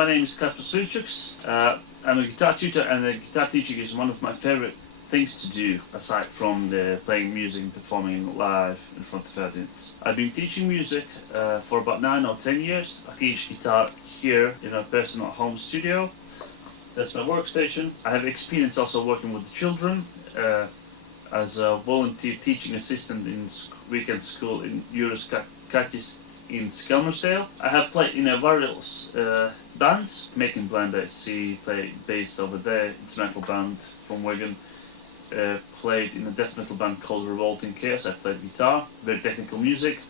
my name is Kaspars Viļčuks. I'm a guitar tutor, and guitar teaching is one of my favorite things to do, aside from playing music and performing live in front of audience. I've been teaching music for about 9 or 10 years. I teach guitar here in a personal home studio. That's my workstation. I have experience also working with the children as a volunteer teaching assistant in weekend school in Viļčuks in Skelmersdale. I have played in various bands, making blend I see, play bass over there. It's a metal band from Wigan. Played in a death metal band called Revolting Chaos. I played guitar, very technical music,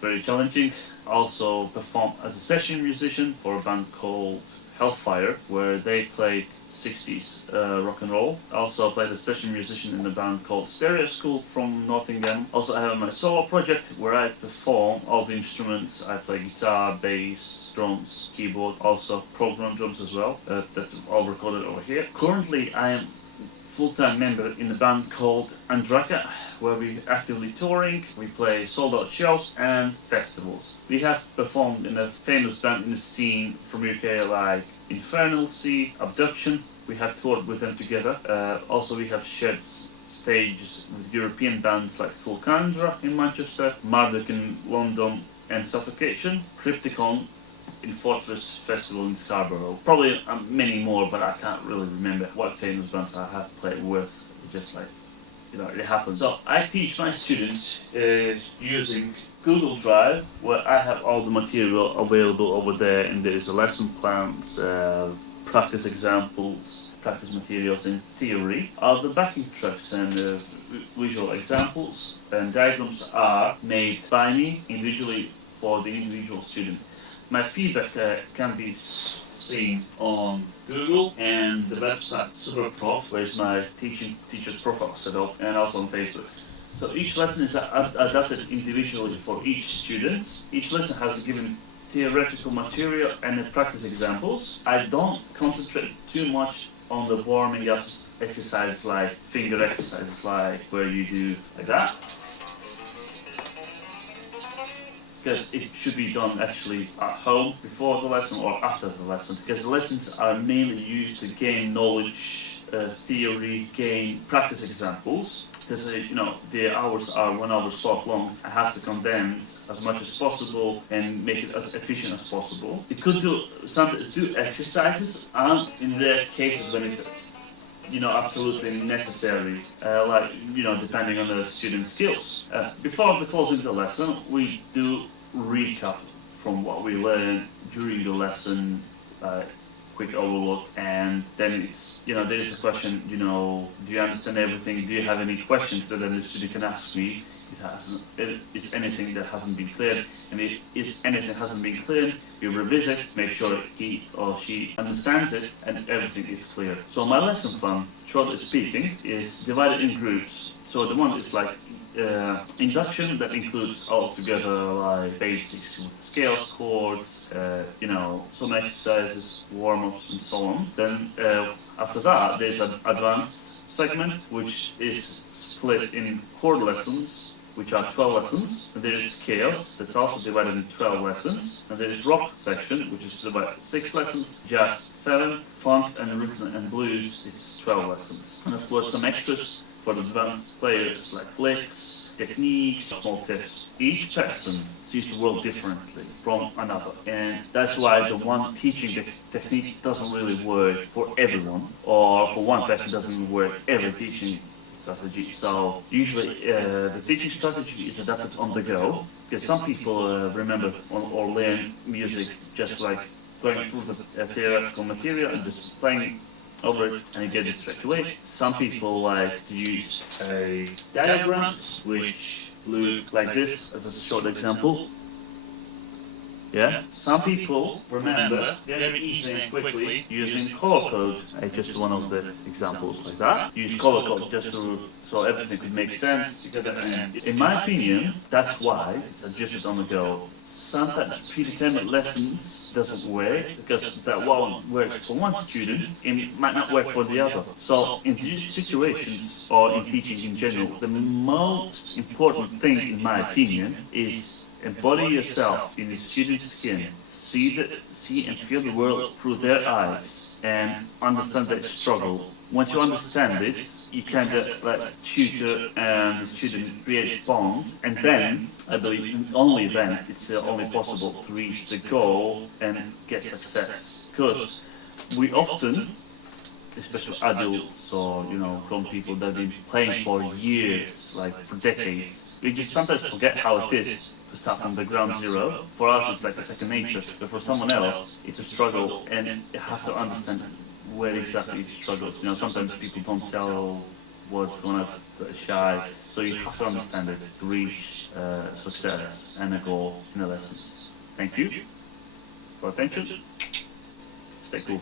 very challenging. Also performed as a session musician for a band called Hellfire, where they played 60s rock and roll. Also played as session musician in a band called Stereo School from Nottingham. Also I have my solo project where I perform all the instruments. I play guitar, bass, drums, keyboard, also program drums as well. That's all recorded over here. Currently I am full-time member in a band called Andraka, where we're actively touring. We play sold-out shows and festivals. We have performed in a famous band in the scene from UK like Infernal Sea, Abduction. We have toured with them together. Also we have shared stages with European bands like Thulkandra in Manchester, Marduk in London, and Suffocation, Crypticon in Fortress Festival in Scarborough. Probably many more, but I can't really remember what famous bands I have played with. Just like, it happens. So I teach my students using Google Drive, where I have all the material available over there, and there is a lesson plans, practice examples, practice materials in theory. All the backing tracks and visual examples and diagrams are made by me individually for the individual student. My feedback can be seen on Google and the website Superprof, where is my teacher's profile set up, and also on Facebook. So each lesson is adapted individually for each student. Each lesson has given theoretical material and practice examples. I don't concentrate too much on the warming up exercises like finger exercises, like where you do like that, because it should be done actually at home before the lesson or after the lesson, because the lessons are mainly used to gain knowledge, theory, gain practice examples, because the hours are 1 hour slot long. I have to condense as much as possible and make it as efficient as possible. You could sometimes do exercises, and in rare cases when it's absolutely necessary, depending on the student's skills. Before the closing of the lesson, we do recap from what we learned during the lesson, quick overlook, and then it's, there is a question, do you understand everything? Do you have any questions that the student can ask me? Is anything that hasn't been cleared? And if anything hasn't been cleared, we revisit, make sure he or she understands it, and everything is clear. So my lesson plan, shortly speaking, is divided in groups. So the one is like induction, that includes altogether like basics with scales, chords, some exercises, warm-ups, and so on. Then after that, there's an advanced segment, which is split in chord lessons, which are 12 lessons, and there is scales, that's also divided in 12 lessons, and there is rock section, which is about 6 lessons, jazz 7, funk and rhythm and blues is 12 lessons. And of course some extras for the advanced players like licks, techniques, small tips. Each person sees the world differently from another, and that's why the one teaching the technique doesn't really work for everyone, or for one person doesn't work every teaching strategy. So usually the teaching strategy is adapted on the go, because some people remember or learn music just like going through the theoretical material and just playing over it and get it straight away. Some people like to use diagrams, which look like this, as a short example. Yeah. Some people remember very easily and quickly using color code. Just one of the examples like that. Use color code just so everything could make sense together. And in my opinion, that's why it's adjusted on the go. Sometimes predetermined lessons doesn't work, because that one works for one student, it might not work for the other. So in these situations, or in teaching in general, the most important thing, in my opinion, is Embody yourself in the student's skin. See and feel the world through their eyes, and understand their struggle. Once you understand it, you kind of like tutor and the student creates bond, and then I believe only then it's only possible to reach the goal and get success. Because we often, especially adults or grown people that have been playing for years, like for decades, we just sometimes forget how it is to start from the ground zero. For us it's like a second nature, but for someone else it's a struggle, and you have to understand where exactly it struggles. Sometimes people don't tell what's going on, they're shy, so you have to understand it to reach success and a goal in the lessons. Thank you for attention. Stay cool.